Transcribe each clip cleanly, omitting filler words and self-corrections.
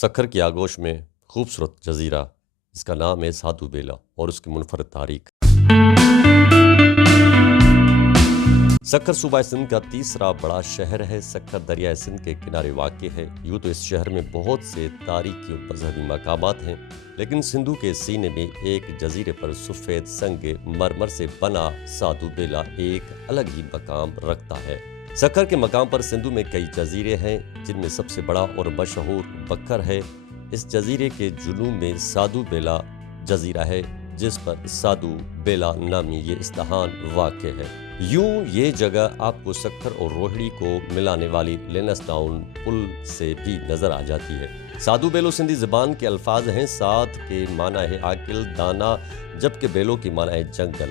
سکھر کی آگوش میں خوبصورت جزیرہ جس کا نام ہے سادھو بیلا اور اس کی منفرد تاریخ۔ سکھر صوبہ سندھ کا تیسرا بڑا شہر ہے۔ سکھر دریائے سندھ کے کنارے واقع ہے۔ یوں تو اس شہر میں بہت سے تاریخی اور مذہبی مقامات ہیں، لیکن سندھو کے سینے میں ایک جزیرے پر سفید سنگ مرمر سے بنا سادھو بیلا ایک الگ ہی مقام رکھتا ہے۔ سکھر کے مقام پر سندھو میں کئی جزیرے ہیں، جن میں سب سے بڑا اور مشہور بکھر ہے۔ اس جزیرے کے جنوب میں سادھو بیلا جزیرہ ہے، جس پر سادھو بیلا نامی یہ استحان واقع ہے۔ یوں یہ جگہ آپ کو سکھر اور روہڑی کو ملانے والی لینس ٹاؤن پل سے بھی نظر آ جاتی ہے۔ سادھو بیلو سندھی زبان کے الفاظ ہیں۔ سادھ کے معنی ہے عاقل، دانا، جبکہ بیلو کی معنی ہے جنگل۔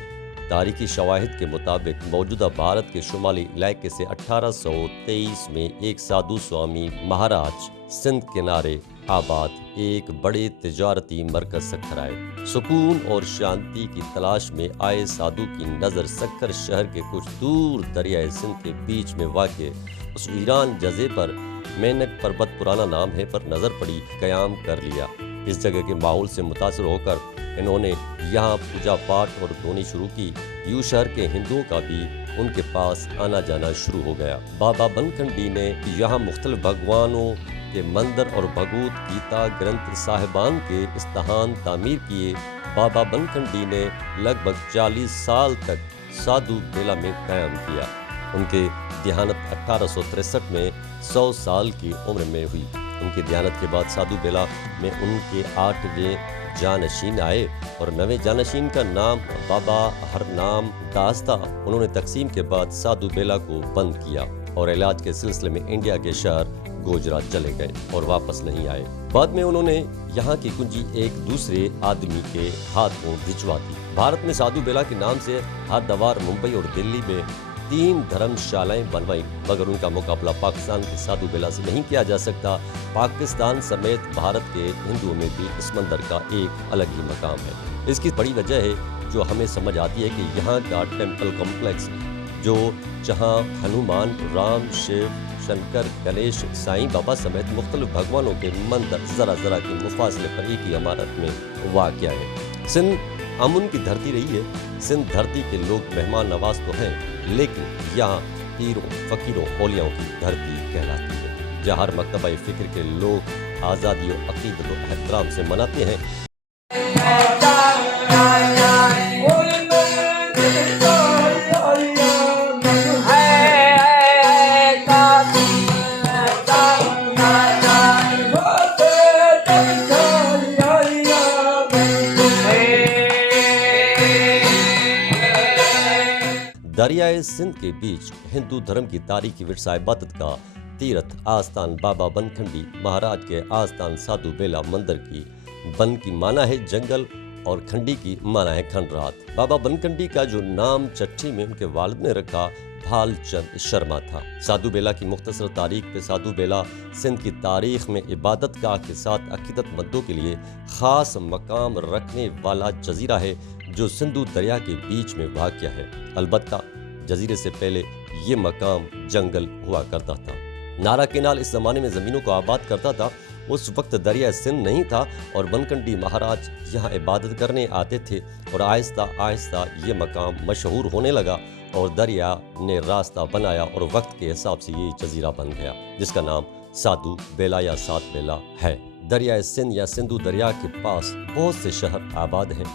تاریخی شواہد کے مطابق موجودہ بھارت کے شمالی علاقے سے 1823 میں ایک سادھو سوامی مہاراج سندھ کنارے آباد ایک بڑے تجارتی مرکز سکھر آئے۔ سکون اور شانتی کی تلاش میں آئے سادھو کی نظر سکھر شہر کے کچھ دور دریائے سندھ کے بیچ میں واقع اس ویران جزیرے پر مینک پربت پرانا نام ہے پر نظر پڑی، قیام کر لیا۔ اس جگہ کے ماحول سے متاثر ہو کر انہوں نے یہاں پوجا پاٹ اور دھونی شروع کی۔ یوں شہر کے ہندوؤں کا بھی ان کے پاس آنا جانا شروع ہو گیا۔ بابا بنکھنڈی نے یہاں مختلف بھگوانوں کے مندر اور بھگوت گیتا گرنتھ صاحبان کے استحان تعمیر کیے۔ بابا بنکھنڈی نے لگ بھگ 40 سال تک سادھو بیلا میں قیام کیا۔ ان کے دیہانت 1863 میں 100 سال کی عمر میں ہوئی۔ ان کی دیہانت کے بعد سادھو بیلا میں ان کے 8ویں جانشین آئے اور 9ویں جانشین کا نام بابا ہرنام داس تھا۔ انہوں نے تقسیم کے بعد سادھو بیلا کو بند کیا اور علاج کے سلسلے میں انڈیا کے شہر گجرات چلے گئے اور واپس نہیں آئے۔ بعد میں انہوں نے یہاں کی کنجی ایک دوسرے آدمی کے ہاتھوں بھجوا دی۔ بھارت میں سادھو بیلا کے نام سے ہر دوار ممبئی اور دلی میں 3 دھرم شالائیں بنوائی، مگر ان کا مقابلہ پاکستان کے سادھو بیلا سے نہیں کیا جا سکتا۔ پاکستان سمیت بھارت کے ہندوؤں میں بھی اس مندر کا ایک الگ ہی مقام ہے۔ اس کی بڑی وجہ ہے جو ہمیں سمجھ آتی ہے کہ یہاں کا ٹیمپل کمپلیکس جہاں ہنومان، رام، شیو، شنکر، گنیش، سائیں بابا سمیت مختلف بھگوانوں کے مندر ذرا ذرا کے مفاصلے پر ایک ہی عمارت میں واقع ہے۔ سندھ امن کی دھرتی رہی ہے۔ سندھ دھرتی کے لوگ مہمان نواز تو ہیں، لیکن یہاں پیروں، فقیروں، اولیاؤں کی دھرتی کہلاتی ہے، جہاں ہر مکتبہ فکر کے لوگ آزادی و عقیدت و احترام سے مناتے ہیں۔ دریائے سندھ کے بیچ ہندو دھرم کی تاریخی ورثہ عبادت کا تیرتھ آستان بابا بنکھنڈی مہاراج کے آستان سادھو بیلا مندر کی بن کی معنی ہے جنگل اور کھنڈی کی معنی ہے کھنڈرات۔ بابا بنکھنڈی کا جو نام چٹھی میں ان کے والد نے رکھا بھال چند شرما تھا۔ سادھو بیلا کی مختصر تاریخ پہ سادھو بیلا سندھ کی تاریخ میں عبادت گاہ کے ساتھ عقیدت مندوں کے لیے خاص مقام رکھنے والا جزیرہ ہے جو سندھو دریا کے بیچ میں واقع ہے۔ البتہ جزیرے سے پہلے یہ مقام جنگل ہوا کرتا تھا۔ نارا کینال اس زمانے میں زمینوں کو آباد کرتا تھا۔ اس وقت دریا سندھ نہیں تھا اور بنکھنڈی مہاراج یہاں عبادت کرنے آتے تھے اور آہستہ آہستہ یہ مقام مشہور ہونے لگا اور دریا نے راستہ بنایا اور وقت کے حساب سے یہ جزیرہ بن گیا جس کا نام سادھو بیلا یا سات بیلا ہے۔ دریائے سندھ یا سندھو دریا کے پاس بہت سے شہر آباد ہیں۔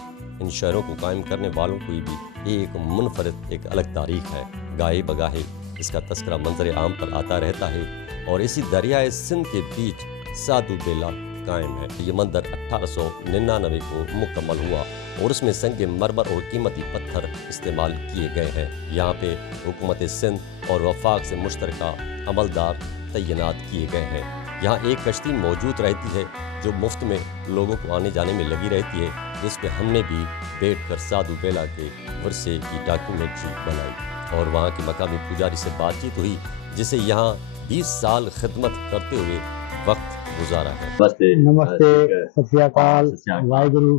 ان شہروں کو قائم کرنے والوں کی بھی ایک منفرد ایک الگ تاریخ ہے۔ گاہے بگاہے اس کا تذکرہ منظر عام پر آتا رہتا ہے اور اسی دریائے سندھ کے بیچ سادھو بیلا قائم ہے۔ یہ مندر 1899 کو مکمل ہوا اور اس میں سنگ مرمر اور قیمتی پتھر استعمال کیے گئے ہیں۔ یہاں پہ حکومت سندھ اور وفاق سے مشترکہ عملدار تعینات کیے گئے ہیں۔ یہاں ایک کشتی موجود رہتی ہے جو مفت میں لوگوں کو آنے جانے میں لگی رہتی ہے، جس پہ ہم نے بھی بیٹھ کر سادھو بیلا کے ورثے کی ڈاکیومنٹری بنائی اور وہاں کے مقامی پجاری سے بات چیت ہوئی، جسے یہاں 20 سال خدمت کرتے ہوئے وقت گزارا ہے۔ نمستے، ست سری اکال، واحگرو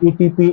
ETP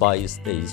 22, 23,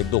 1-2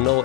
9